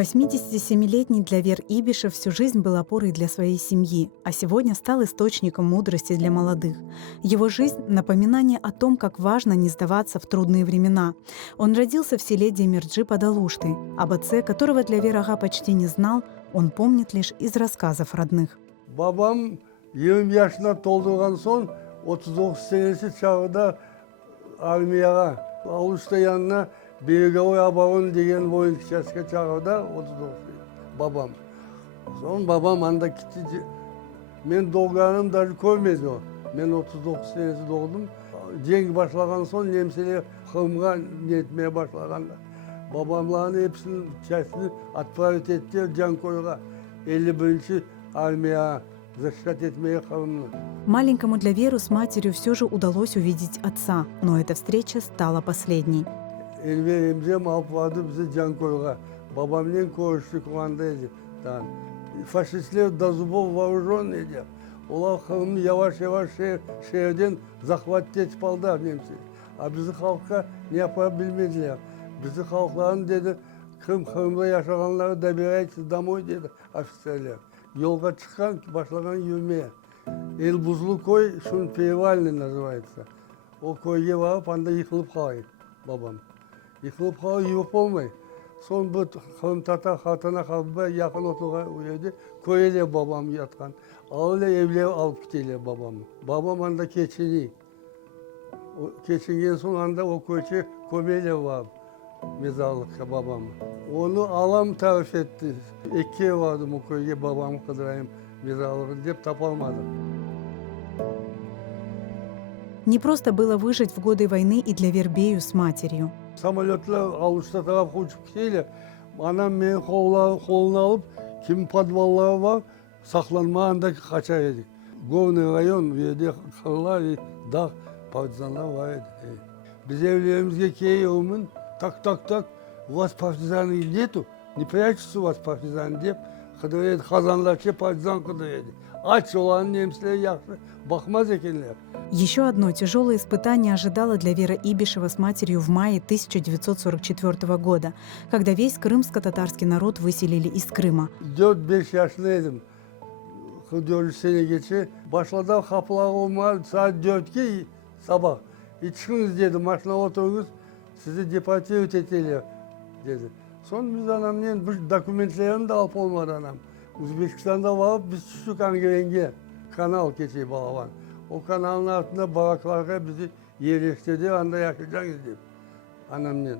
87-летний Длявер Ибишев всю жизнь был опорой для своей семьи, а сегодня стал источником мудрости для молодых. Его жизнь — напоминание о том, как важно не сдаваться в трудные времена. Он родился в селе Демирджи под Алуштой. Об отце, которого Длявер Ага почти не знал, он помнит лишь из рассказов родных. Babam 20 yaşına doldurgan son 39 senesi çağda armiyaga Aluşta yanına Belgavoy Abavon degen boyun kişaske çağda 39 babam. Son babam anda gitti. Men doğganım da koymedi o. Men 39 senesi doğdum. Cengi başlagan son nemseli hımga netmeye başlaganda. Babamların hepsinin çeşitini atpavet etti can koyga. 51. Армия защищать etmeye kalındı. Маленькому Длаверу с матерью все же удалось увидеть отца, но эта встреча стала последней. Elve emzem alıp vardı bizi can koyga. Babamla koğuştuk o andaydı. Faşistler da zubov вооружен idi. Ola kılımı yavaş yavaş şehirden zahvat etip aldı nemsi. A bizi halka ne yapabilmediler. Bizi halkların dedi kımda yaşayanları da bir damoy dedi ofislerler. Yolga çıkan, başlagan yürümeye. El buzlu koy, şun Peyvalni называется. O koyga varıp anda yıkılıp kalayım babam. Yıkılıp kalayım yok olmay. Son bu kılım tata hatana kalıba yakın otuğa uyuyordu. Koyuyla babam yatkan. Ağıyla evliye alıp gidiyorlar babamı. Babam anda keçini. Keçingen son anda o koyçu komeyle var. Mezarlıkta babam. Onu alam tarif etti. İkiye vardım o köyge babamı kıdırayım mezarlığı deyip tapalmadım. Не просто было выжить в годы войны и для Вербею с матерью. Самолетler Aluşta tarafı uçup gidiyle. Anam beni koluna alıp kim podvalları var saklanma andaki kaçar edik. Govni rayon verdi kırlar dağ partizanlar var idi. Biz evlerimizde keyiyomun так, у вас партизаны нету, не прячутся у вас партизаны деп, кыдырет, казанларчы партизан кыдырет. Ач olan немцлер яхшы бахмаз экенлер. Еще одно тяжелое испытание ожидало Длявера Ибишева с матерью в мае 1944 года, когда весь крымско-татарский народ выселили из Крыма. 4-5 yaşındaydım. 4 sene geçe. Başladı kapılar olmadı saat 4'te sabah. Çıkınız dedi, maşına oturunuz. Sizi deportiert ettiler dedi. Son biz anamla bu dokumentlerini de alıp olmadı anam. Uzbekistan'da varıp biz düştük Angren'e. Kanal geçiyor Balaban. O kanalın altında baraklarda bizi yerleştirdi. Anda yaşayacağız dedi anamla.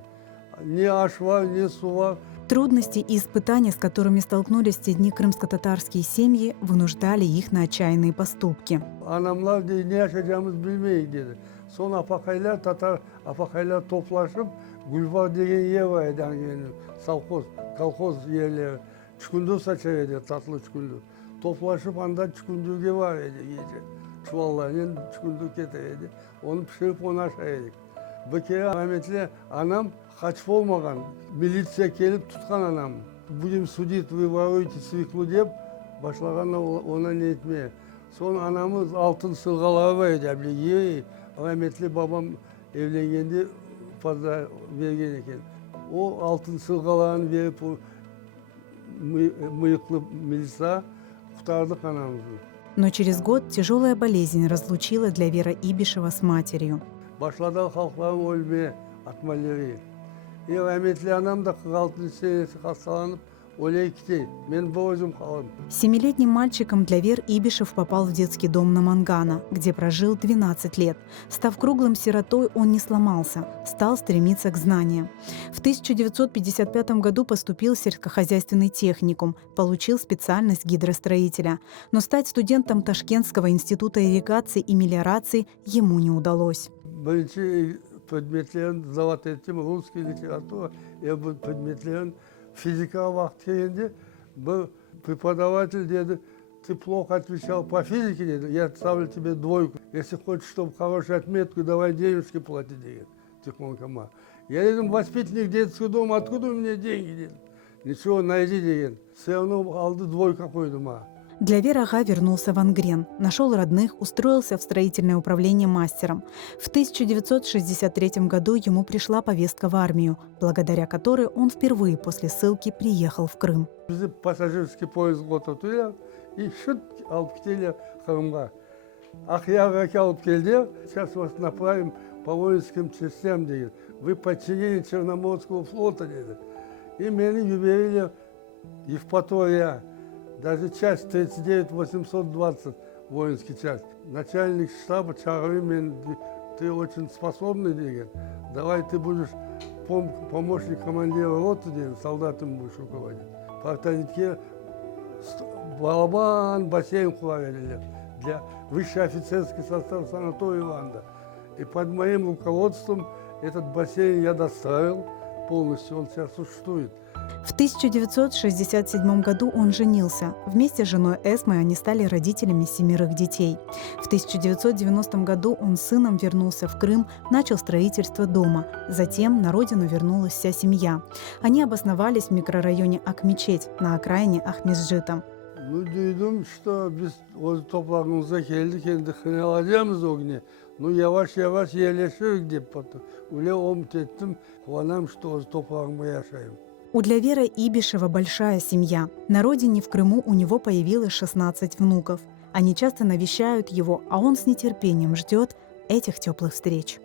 Ne aş var, ne su var. Трудности и испытания, с которыми столкнулись в те дни крымско-татарские семьи, вынуждали их на отчаянные поступки. Anamlar dedi, ne yaşayacağımız bilmeyiz dedi. Son apakaylar, Tatar apakaylar toplaşıp Gülbar degen yer var yani savkoz, kolhoz yerleri. Çukundur saçarıydı, tatlı çukundur. Toplaşıp anda çukundur var idi gece. Çuvallarla çukundur getirdi. Onu pişirip onu aşağıydık. Bir kere rahmetli anam kaçıp olmagan, militsiya gelip tutkan anam. Bugün sudit ve varoyti sviklu deyip başlaganla ona ne etmeye. Son anamız altın sırgaları var idi. Rahmetli babam evlengendi fazla vergen eken. O altın sırgalarını verip o mıyıklı milisa kurtardık anamızı. Но через год tяжелая болезнь разлучила Длявера Ибишева с матерью. Başladı halkların ölmeye atmaları. Rahmetli anam da 46 senesi hastalanıp öyle gitti. Ben bu özüm kaldım. Семилетним мальчиком Длявер Ибишев попал в детский дом на Мангана, где прожил 12 лет. Став круглым сиротой, он не сломался, стал стремиться к знаниям. В 1955 году поступил в сельскохозяйственный техникум, получил специальность гидростроителя. Но стать студентом Ташкентского института ирригации и мелиорации ему не удалось. Birinci predmetlerin zavat ettim, Ruski literatура, bu predmetlerin fizika vakti geldi. Bu преподаватель dedi, ты плохо отвечал по физике, dedi, я ставлю тебе двойку. Если хочешь, чтобы хорошую отметку, давай денежки плати, dedi, тихонько. Я dedim, воспитанник детского дома, откуда у меня деньги, dedi. Ничего, найди, dedi. Все равно aldı, двойка koydum ha. Длявер ага вернулся в Ангрен, нашел родных, устроился в строительное управление мастером. В 1963 году ему пришла повестка в армию, благодаря которой он впервые после ссылки приехал в Крым. Бізді пассажирский поезд отырды и шут алып кетелі Крымға. Ақияға алып келді, сейчас вас направим по воинским частям, деген. Вы подчинение Черноморского флота, деді. И меня выберили Евпатория. Даже часть 39-820 воинский часть. Начальник штаба чарви мен, ты очень способный, деген. Давай ты будешь помощник командира роты, деген, солдатом будешь руководить. Партанитке балабан, бассейн курили для высший офицерский состав санатория Иванда. И под моим руководством этот бассейн я достроил полностью, он сейчас существует. В 1967 году он женился. Вместе с женой Эсмой они стали родителями 7 детей. В 1990 году он с сыном вернулся в Крым, начал строительство дома. Затем на родину вернулась вся семья. Они обосновались в микрорайоне Акмечеть на окраине Ахмесжита. Ну, duydum, что biz o toprağımıza geldik, kendi kınalayacağımız o güne. Ну, yavaş yavaş yerleşiyoruz deyip baktım. Öyle umut ettim, kuanam, что o toprağımda yaşayayım. У Длявера Ибишева большая семья. На родине в Крыму у него появилось 16 внуков. Они часто навещают его, а он с нетерпением ждет этих теплых встреч.